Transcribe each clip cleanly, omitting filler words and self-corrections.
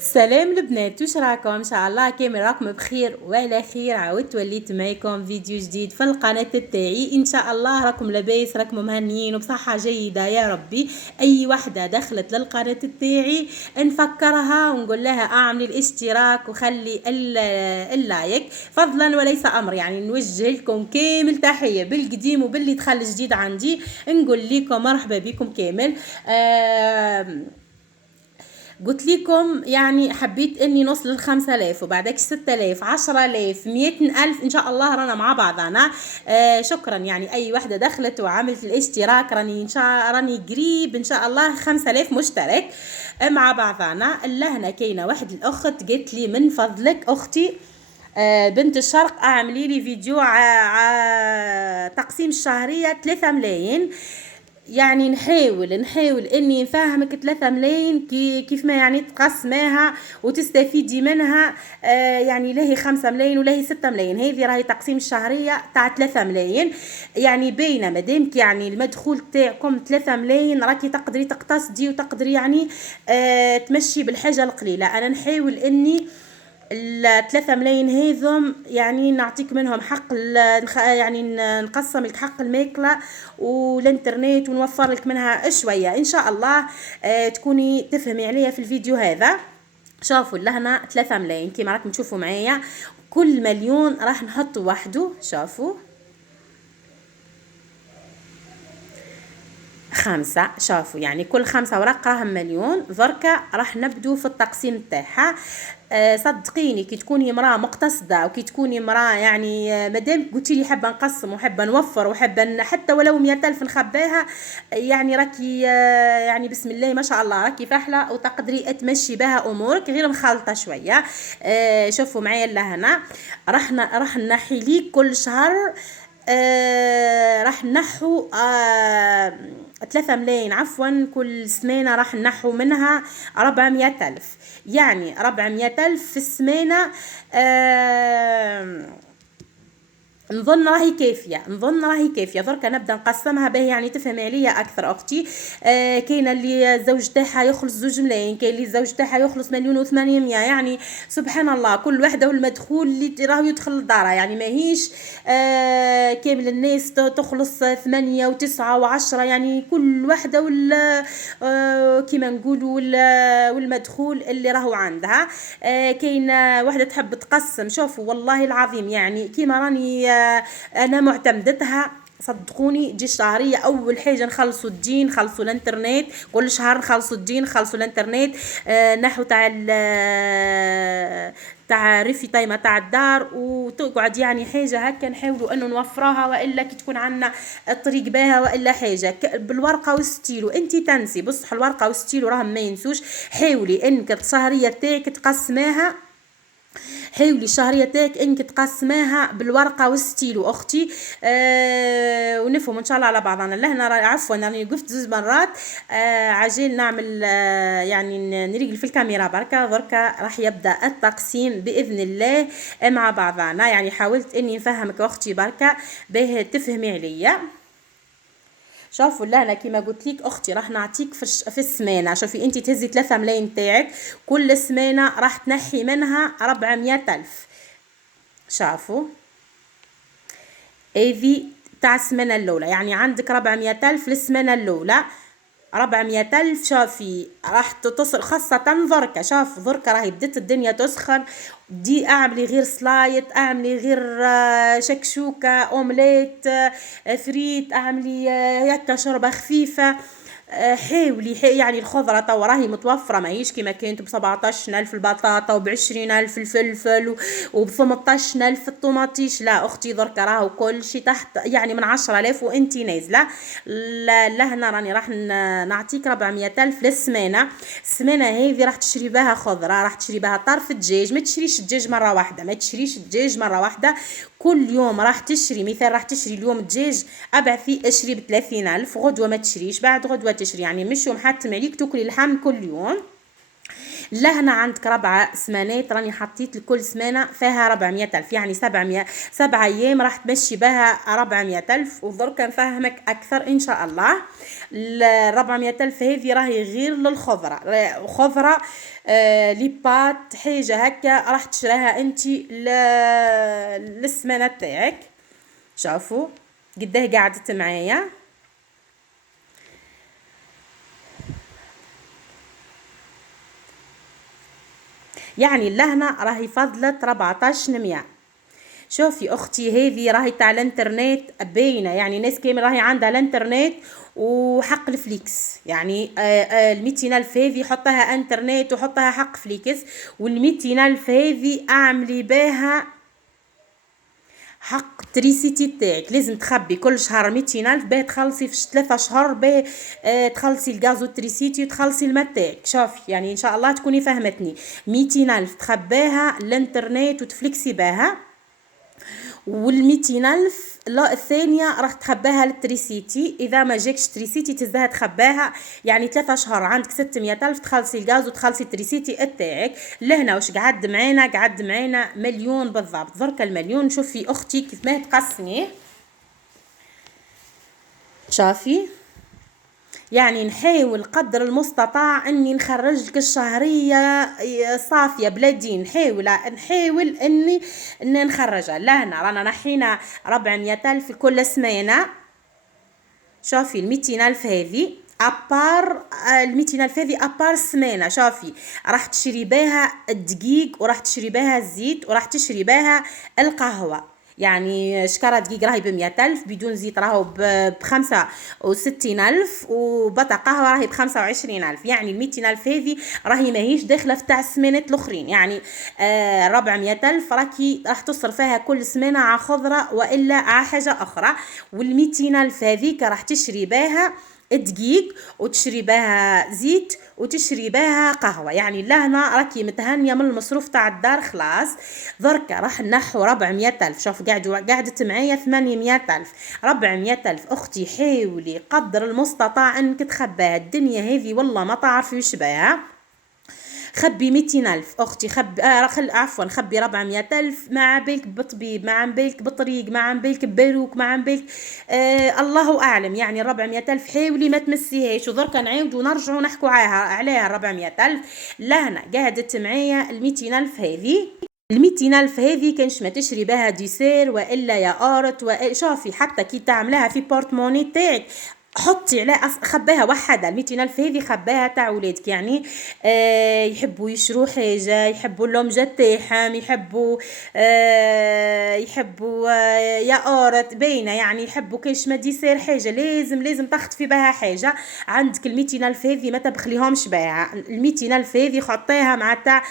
سلام البنات، واش راكم؟ ان شاء الله كامل راكم بخير وعلى خير. عاودت وليت معكم فيديو جديد في القناه تاعي. ان شاء الله راكم لاباس، راكم مهنيين وبصحه جيده يا ربي. اي وحده دخلت للقناه تاعي نفكرها ونقول لها اعملي الاشتراك وخلي اللايك فضلا وليس امر. يعني نوجه لكم كامل تحيه بالقديم وباللي دخل جديد عندي. نقول لكم مرحبا بكم كامل. قلت لكم يعني حبيت اني نوصل ل5000 وبعدك 6000 10000 100000 ان شاء الله رانا مع بعضنا. شكرا. يعني اي وحده دخلت وعملت الاشتراك راني قريب ان شاء الله 5000 مشترك مع بعضنا. هنا كاينه واحد الاخت قالت لي من فضلك اختي بنت الشرق اعملي لي فيديو تقسيم الشهريه 3 ملايين. يعني نحاول اني نفهمك 3 ملايين كيف ما يعني تقسماها وتستفيدي منها. يعني لهي 5 ملايين ولهي 6 ملايين. هذه راهي تقسيم الشهريه تاع 3 ملايين. يعني باينه مادامك يعني المدخول تاعكم 3 ملايين راكي تقدري تقتصدي وتقدري يعني تمشي بالحاجه القليله. انا نحاول اني ال3 ملايين هذم يعني نعطيك منهم حق يعني نقسم لك حق الماكله والانترنت ونوفر لك منها شويه ان شاء الله. تكوني تفهمي عليا في الفيديو هذا. شوفوا لهنا 3 ملايين كيما راكم تشوفوا معايا. كل مليون راح نحط وحده. شوفوا 5. شافوا يعني كل 5 ورق راهم مليون. دركا راح نبدو في التقسيم تاعها. صدقيني كي تكوني مراه مقتصده وكي تكوني مراه يعني مادام قلتي لي حابه نقسم وحابه نوفر وحابه حتى ولو 100000 نخباها. يعني راكي يعني بسم الله ما شاء الله راكي فاحله وتقدري تمشي بها امورك غير مخالطه شويه. شوفوا معايا لهنا راح نحي ليك كل شهر. راح نحو 3 ملايين عفوا. كل سمانة راح نحو منها 400,000. يعني 400,000 في السمانة. نظن راهي كافيه. دركا نبدا نقسمها به يعني تفهمي عليا اكثر اختي. كاينه اللي الزوج تاعها يخلص 2 ملايين، كاين اللي الزوج تاعها يخلص 1,800,000. يعني سبحان الله كل وحده والمدخول اللي راهو يدخل لدارها. يعني ماهيش كامل الناس تخلص 8 و9 و10. يعني كل وحده كيما نقولوا والمدخول اللي راهو عندها. كاينه وحده تحب تقسم. شوفوا والله العظيم يعني كيما راني انا معتمدتها. صدقوني تجي الشهرية أول حاجة نخلصوا الدين نخلصوا الانترنت. كل شهر نخلصوا الدين نخلصوا الانترنت. نحو تاع ريفي طيمة تاع الدار وتقعد يعني حاجة هكا نحاولوا انه نوفرها. والا كي تكون عنا الطريق باها والا حاجة بالورقة والستيلو. انتي تنسي بصح الورقة والستيلو راهم ما ينسوش. حاولي انك الشهرية تاعك تقسماها. حاولي الشهريه تاعك انك تقسماها بالورقه والستيلو اختي. ونفهم ان شاء الله على بعضنا. لهنا عفوا راني وقفت 2 مرات. عجل نعمل يعني نريقل في الكاميرا بركه. دركا راح يبدا التقسيم باذن الله مع بعضنا. يعني حاولت اني نفهمك اختي بركه باه تفهمي عليا. شوفوا انا كيما قلت لك اختي راح نعطيك في السمانه. شوفي انت تهزي 3 ملايين تاعك كل سمانه راح تنحي منها 400,000. شافوا هذه تاع السمانه الاولى. يعني عندك 400,000 للسمانه الاولى. 400,000 شافي راح تصل خاصة ذركة. شاف ذركة راهي بدت الدنيا تسخن. دي اعملي غير سلايط، اعملي غير شكشوكة، اومليت، فريت، اعملي هكا شوربة خفيفة. حاولي يعني الخضرة توا راهي متوفرة ماهيش كيما كانت ب17,000 البطاطا وب20,000 الفلفل وب18,000 الطوماطيش. لا اختي دركا راهو كل شي تحت يعني من 10,000 وانتي نازلة. لهنا راني راح نعطيك 400,000 للسمانة. السمانة هذه راح تشري بها خضرة، راح تشري بها طرف دجاج. ما تشريش الدجاج مرة واحدة، ما تشريش الدجاج مرة واحدة. كل يوم راح تشري مثال راح تشري اليوم دجاج ابعثي اشري ب30,000. غدوة ما تشريش، بعد غدوة تشري. يعني مش يوم حاتم عليك تاكلي اللحم كل يوم. لهنا عندك 4 سمانات، راني حطيت لكل سمانة فيها 400 ألف، يعني 7 أيام راح تمشي بها 400 ألف. ودركا نفهمك أكثر إن شاء الله. 400 ألف هذه راهي غير للخضرة، خضرة لي بات حاجة هكا راح تشراها انتي للسمانة تاعك. شوفوا قداه قعدت معايا. يعني اللهنة راهي فضلت 1400. شوفي اختي هذه راهي تاع الانترنت باينه، يعني ناس كامل راهي عندها الانترنت وحق الفليكس. يعني ال200 ألف هذه حطها انترنت وحطها حق فليكس، وال200 ألف هذه اعملي بها حق تريسيتي تاعك. لازم تخبي كل شهر 200 ألف باه تخلصي في 3 شهور باه تخلصي الغاز والتريسيتي وتخلصي الماء تاعك. شوفي يعني ان شاء الله تكوني فهمتني. 200 ألف تخباها الانترنت وتفليكسي باها، وال200 ألف الثانية راح تخباها للتريسيتي. إذا ما جاكش تريسيتي تزدها تخباها، يعني 3 شهور عندك 600 ألف تخلصي الغاز وتخلصي التريسيتي التاعك. لهنا واش قعد معانا؟ قعد معانا مليون بالضبط. درك المليون شوفي أختي كيف ما تقسميه. شافي يعني نحاول قدر المستطاع اني نخرج لك الشهريه صافيه بلادين. نحاول اني نخرجها. لهنا رانا نحينا 400 ألف كل سمانه. شوفي ال200 ألف هذه ابار، ال200 ألف هذه ابار سمانه. شوفي راح تشري بها الدقيق وراح تشري بها الزيت وراح تشري بها القهوه. يعني شكارة دقيق راهي ب100 ألف، بدون زيت راهو ب65 ألف، وبطا قهوة راهي ب25 ألف. يعني 200 ألف هذه راهي ماهيش داخلة في تاع السمانات الأخرين. يعني 400 ألف راكي راح تصرفها كل سمانة على خضرة وإلا على حاجة أخرى. وال200 ألف هذيك راح تشري بها دقيق وتشري بها زيت وتشري بها قهوه. يعني لهنا راكي متهنيه من المصروف تاع الدار خلاص. دركا راح نحو 400 ألف. شوف قعدت معايا 800 ألف. 400 ألف اختي حاولي قدر المستطاع انك تخباها. الدنيا هذه والله ما تعرفي وش بها. خبي 200 ألف أختي، خبي 400 ألف. ما عبالك بطبيب، ما عبالك بطريق، ما عبالك بباروك، ما عبالك الله أعلم. يعني 400 ألف حاولي ما تمسيهاش. ودركا نعاودو ونرجعو نحكو عليها 400 ألف. لهنا قعدت معايا ال200 ألف هذه. ال200 ألف هذه كانش ما تشري بها ديسير وإلا ياقورت شوفي حتى كي تعملها في بورتموني تاعك حطي على خباها وحدها. ال200 ألف هذه خباها تاع ولادك. يعني يحبوا يشروا حاجة، يحبوا اللومجة تاعهم، يحبوا ياقورت باينة. يعني يحبوا كاش ما ديسير حاجة لازم تخطفي بها حاجة. عندك ال200 ألف هذه ما تبخليهمش بها. ال200 ألف هذه حطيها مع تاع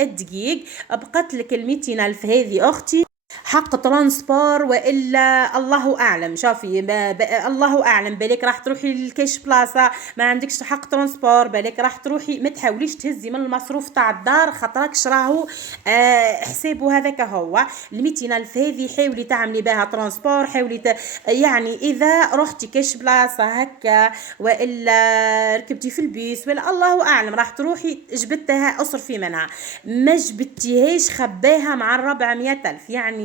الدقيق. بقت لك ال200 ألف هذه أختي حق ترانسبور والا الله اعلم. شوفي الله اعلم، بالك راح تروحي للكاش بلاصه ما عندكش حق ترانسبور، بالك راح تروحي. ما تحاوليش تهزي من المصروف تاع الدار خاطرك راهو حسابه هذاك هو. ال200 ألف هذه حاولي تعملي بها ترانسبور. حاولي يعني اذا رحتي كاش بلاصه هكا والا ركبتي في البيس ولا الله اعلم راح تروحي جبتها اصرفي منها. ما جبتيهاش خباها مع 400 ألف. يعني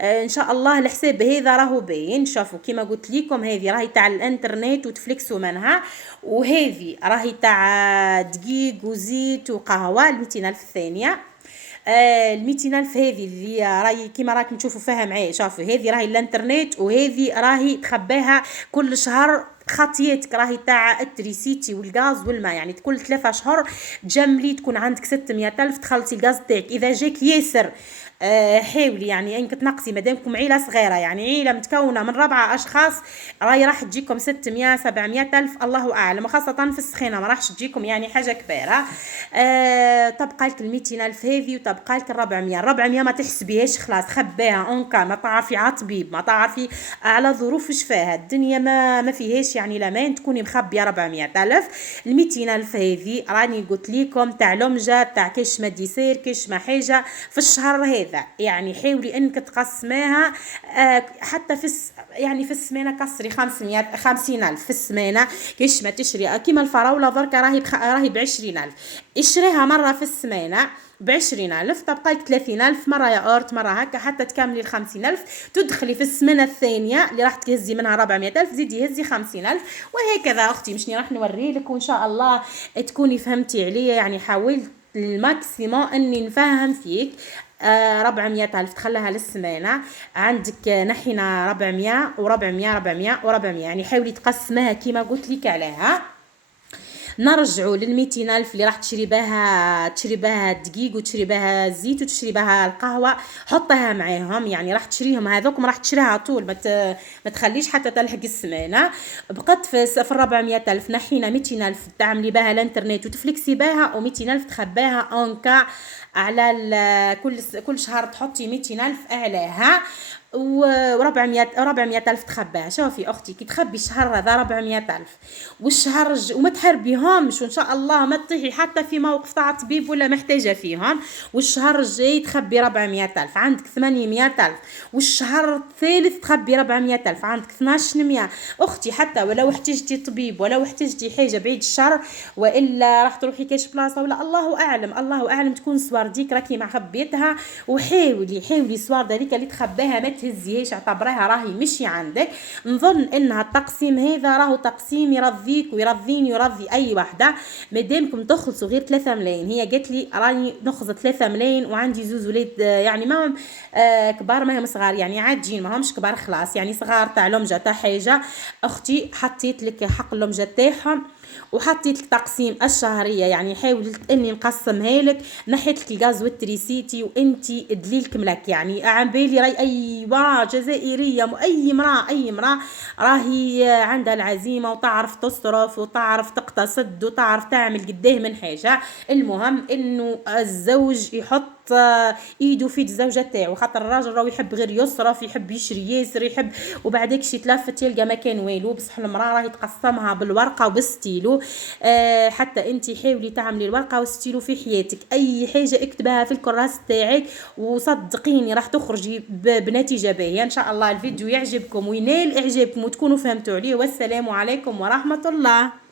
ان شاء الله الحساب هذا راهو باين. شوفوا كيما قلت لكم هذه راهي تاع الانترنت وتفلكسوا منها، وهذه راهي تاع دقيق وزيت وقهوه. ال200 ألف الثانيه. ال200 ألف هذه اللي راهي كيما راكم تشوفوا فيها معايا. شوفوا هذه راهي الانترنت وهذه راهي تخباها كل شهر خطيتك راهي تاع التريسيتي والغاز والماء. يعني كل 3 شهور تجملي تكون عندك 600 ألف تخلصي الغاز تاعك. اذا جاك ياسر حاولي يعني انك تنقصي مادامكم عيله صغيره، يعني عيله متكونه من 4 أشخاص راهي راح تجيكم 600 700 ألف الله اعلم، وخاصه في السخينه ما راحش تجيكم يعني حاجه كبيره. تبقى لك ال200 ألف هذه وتبقى لك ال400 ما تحسبيهاش خلاص خباها اونكا. ما تعرفي على طبيب، ما تعرفي على ظروف واش فيها الدنيا، ما فيهاش باش يعني لما تكوني مخبيه 400,000. ال 200,000 هذه راني قلت لكم تاع لمجه تاع كاش ما ديسير كاش ما حاجه في الشهر هذا. يعني حاولي انك تقسميها حتى يعني في السمانه كسري 50,000 في السمانه كاش ما تشري كيما الفراوله دركا راهي ب20,000. اشريها مره في السمانه ب20,000 تبقى لك 30,000 مرة يا أورت مرة هكا حتى تكملي 50,000. تدخلي في السمانة الثانية اللي راح تهزي منها 400,000 زيدي هزي 50,000. وهكذا أختي مشني راح نوريلك وإن شاء الله تكوني فهمتي عليا. يعني حاولت الماكسيمو أني نفهم فيك. 400,000 تخليها للسمانة عندك نحينا 400 و400 400 و400 يعني حاولي تقسمها كيما قلت لك عليها. نرجعوا لل200,000 اللي راح تشري بها الدقيق وتشري بها الزيت وتشري بها القهوه حطها معاهم. يعني راح تشريهم هذوك راح تشريها طول ما تخليش حتى تلحق السمانه. بقت في 400,000 نحينا 200,000 تعملي بها الانترنت وتفلكسي بها و200,000 تخباها اونكا على كل شهر تحطي 200,000 عليها و400,000 تخباها. شوفي اختي كي تخبي الشهر هذا 400,000 والشهر وما تحربيهمش وان شاء الله ما تطيحي حتى في موقف تاع طبيب ولا محتاجه فيهم. والشهر الجاي تخبي 400,000 عندك 800,000. والشهر الثالث تخبي 400,000 عندك 1200. اختي حتى ولو احتجتي طبيب ولو احتجتي حاجه بعيد الشر والا راح تروحي كاش بلاصه ولا الله اعلم تكون صور ديك راكي مخبيتها. وحاولي صور ذلك اللي تخباها ما تهزيهاش اعتبريها راهي مشي عندك. نظن انها التقسيم هذا راهو تقسيم يرضيك ويرضيني ويرضي اي وحده. مادامكم تخلصوا غير 3 ملايين هي قالت لي راني نخلص 3 ملايين وعندي زوز ولاد يعني ما هم كبار ما هم صغار يعني عاجين ما همش كبار خلاص يعني صغار تاع لمجه تاع حاجه. اختي حطيت لك حق اللمجه تاعهم وحطيت لك تقسيم الشهريه. يعني حاولت اني نقسمها لك نحيت لك الغاز والتريسيتي وانتي دليلك ملك. يعني عن بالي راي اي جزائريه اي امراه راهي عندها العزيمه وتعرف تصرف وتعرف تقتصد وتعرف تعمل قداه من حاجه. المهم انه الزوج يحط ايده في الزوجه تاعو خاطر الراجل راهو يحب غير يصرف يحب يشري ياسر يحب وبعدك شي تلفت يلقى مكان والو. بصح المراه راهي تقسمها بالورقه وبالستيلو. حتى انت حاولي تعملي الورقه والستيلو في حياتك. اي حاجه اكتبها في الكراس تاعك وصدقيني راح تخرجي بنتيجه باهيه ان شاء الله. الفيديو يعجبكم وينال اعجابكم وتكونوا فهمتوا عليه. والسلام عليكم ورحمه الله.